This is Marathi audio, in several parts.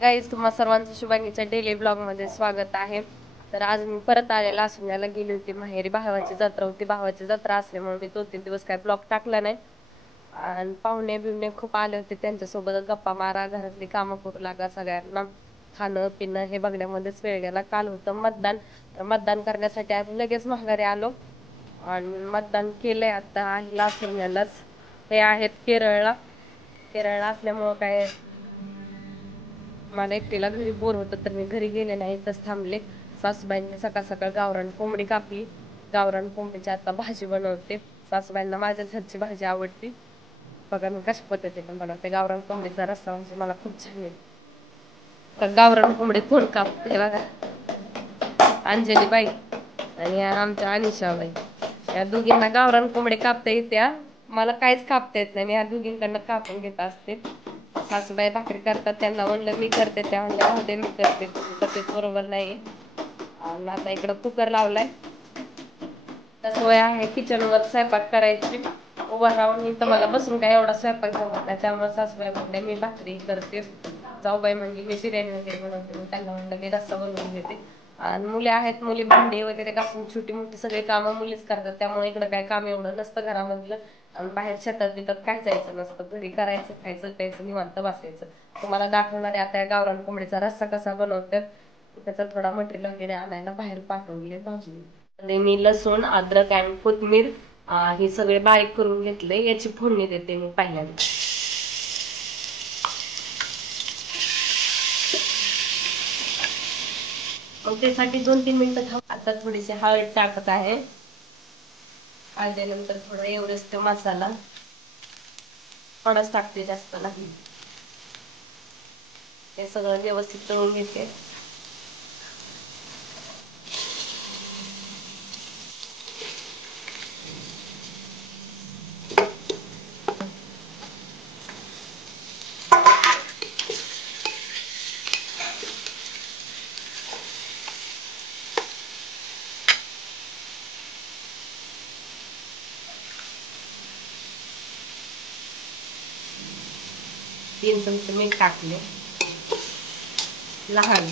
गाईज, तुम्हा सर्वांचं शुभांगीच्या डेली ब्लॉग मध्ये स्वागत आहे. तर आज मी परत आलेला लासुण्याला गेली होती माहेरी. भावाची जत्रा होती. भावाची जत्रा असल्यामुळे मी 2-3 दिवस काय ब्लॉग टाकला नाही. आणि पाहुणे बिवणे खूप आले होते, त्यांच्यासोबत गप्पा मारा, घरातली कामं करू लागा, सगळ्यांना खाणं पिणं हे बघण्यामध्येच वेळ गेला. काल होतं मतदान, तर मतदान करण्यासाठी आम्ही लगेच माघारी आलो आणि मतदान केलंय. आता आहे लासुण्यालाच. हे आहेत केरळला. केरळला असल्यामुळं काय मला एकटीला घरी बोर होतं, तर मी घरी गेले नाही, इथंच थांबले. सासूबाईंनी सकाळ सकाळ गावरान कोंबडी कापली. गावरान कोंबडीची आता भाजी बनवते. सासूबाईंना माझ्याच हातची भाजी आवडती. बघा मी कशा पद्धतीने बनवते. गावरान कोंबडीचा रस्सा म्हणजे मला खूप छान येतो. तर गावरान कोंबडी कोण कापते बघा, अंजली बाई आणि आमच्या अनिशाबाई. या दोघींना गावरान कोंबडी कापता येत्या, मला काहीच कापता येत नाही. मी या दोघींकडनं कापून घेत असते. सासूबाई भाकरी करतात, त्यांना म्हणलं मी करते, त्या म्हणल्या राहू दे मी करते, तब्येत बरोबर नाही. आणि आता इकडं कुकर लावलाय. सवय आहे किचनवर स्वयंपाक करायची. उभं राहून इथं मला बसून काय एवढा स्वयंपाक जमत नाही, त्यामुळे सासूबाई म्हणल्या मी भाकरी करते. जाऊबाई म्हणजे मी बिर्याणी वगैरे बनवते, त्यांना म्हणलं मी रस्सा बनवून देते. आणि मुली आहेत, मुली भांडी वगैरे घासून छोटी मोठी सगळी कामं मुलीच करतात, त्यामुळे इकडं काय काम एवढं नसतं घरामधलं. आणि बाहेर शेतात बितात काय जायचं नसतं, घरी करायचं, खायचं प्यायचं, निवांत बसायचं. तुम्हाला दाखवणार आहे आता गावरान कोंबडीचा रस्सा कसा बनवतात. त्याचा थोडा मटेरियल वगैरे आणायला बाहेर पाठवले भाजी. मी लसूण, अद्रक आणि कोथिंबीर हे सगळे बारीक करून घेतले. याची फोडणी देते मी पहिल्यांदा. मग त्यासाठी 2-3 मिनिटं थांब. आता थोडीशी हळद टाकत आहे. हळदीनंतर थोडा एव्हरेस्ट मसाला थोडाच टाकते, जास्त नाही. हे सगळं व्यवस्थित तळून घेते. तीन चमचे मीठ टाकले लहान.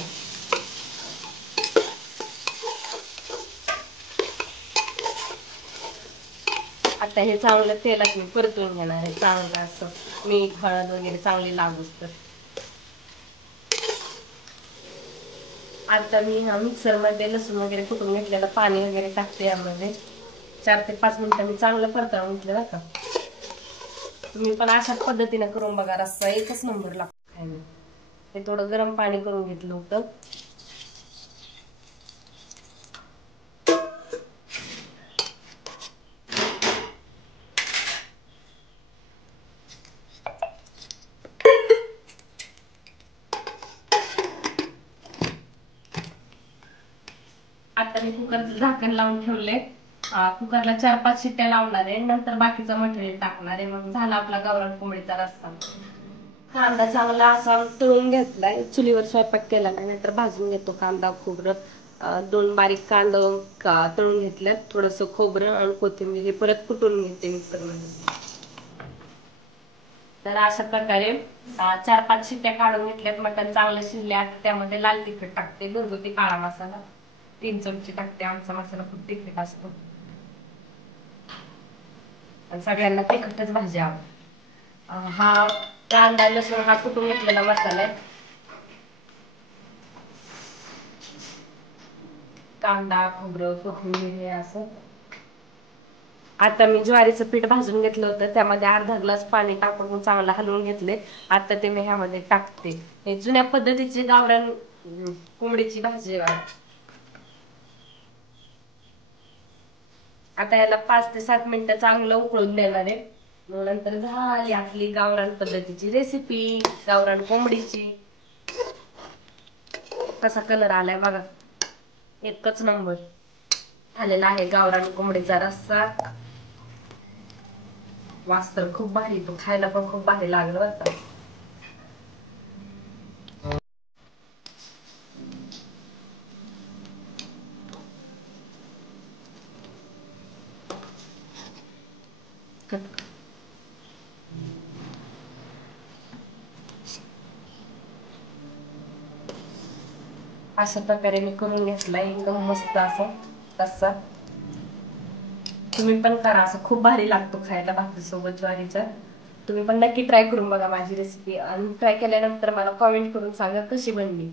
आता हे चांगलं तेलात मी परतून घेणार आहे, चांगलं असं मीठ हळद वगैरे चांगली लागूच तर. आता मी मिक्सर मध्ये लसूण वगैरे कुटून घेतलेलं पाणी वगैरे टाकते यामध्ये. 4 ते 5 मिनिटं मी चांगलं परतवून घेतलं बरं का. तुम्ही पण अशाच पद्धतीने करून बघा, रस्सा एकच नंबर लागतो खायला. ते थोडं गरम पाणी करून घेतलं होतं. आता मी कुकरचं झाकण लावून ठेवले. कुकरला 4-5 शिट्ट्या लावणार आहे, नंतर बाकीचं मटेरियल टाकणार आहे. मग झाला आपला गावरान कोंबडीचा रस्सा. कांदा चांगला असा तळून घेतलाय. चुलीवर स्वयंपाक केला नाही, नाहीतर भाजून घेतो कांदा खोबरं. 2 बारीक कांदा तळून घेतल्यात. थोडस खोबरं आणि कोथिंबीर हे परत कुटून घेते मिक्सर मध्ये. तर अशा प्रकारे 4-5 शिट्ट्या काढून घेतल्यात. मटण चांगलं शिजले. आता त्यामध्ये लाल तिखट टाकते, घरगुती काळा मसाला 3 चमचे टाकते. आमचा मसाला खूप तिखट असतो आणि सगळ्यांना तिखटच भाजी आवडते. हा कांदा लसूण हा कुटून घेतलेला मसाला आहे. कांदा खोबरं कोथिंबीर हे असं. आता मी ज्वारीचं पीठ भाजून घेतलं होतं, त्यामध्ये अर्धा ग्लास पाणी टाकून चांगलं हलवून घेतले. आता ते मी ह्यामध्ये टाकते. हे जुन्या पद्धतीची गावरान कोंबडीची भाजी आहे. आता याला 5 ते 7 मिनिटं चांगलं उकळून देणार आहे. नंतर झाली आपली गावरान पद्धतीची रेसिपी, गावरान कोंबडीची. कसा कलर आलाय बघा, एकच नंबर झालेला आहे गावरान कोंबडीचा रस्सा. वास तर खूप भारी येतो, खायला पण खूप भारी लागलं बरं का. अशा प्रकारे मी करून घेतला एकदम मस्त असा रस्सा. तुम्ही पण करा, असं खूप भारी लागतो खायला भाकरीसोबत ज्वारीचा. तुम्ही पण नक्की ट्राय करून बघा माझी रेसिपी, आणि ट्राय केल्यानंतर मला कॉमेंट करून सांगा कशी बनली.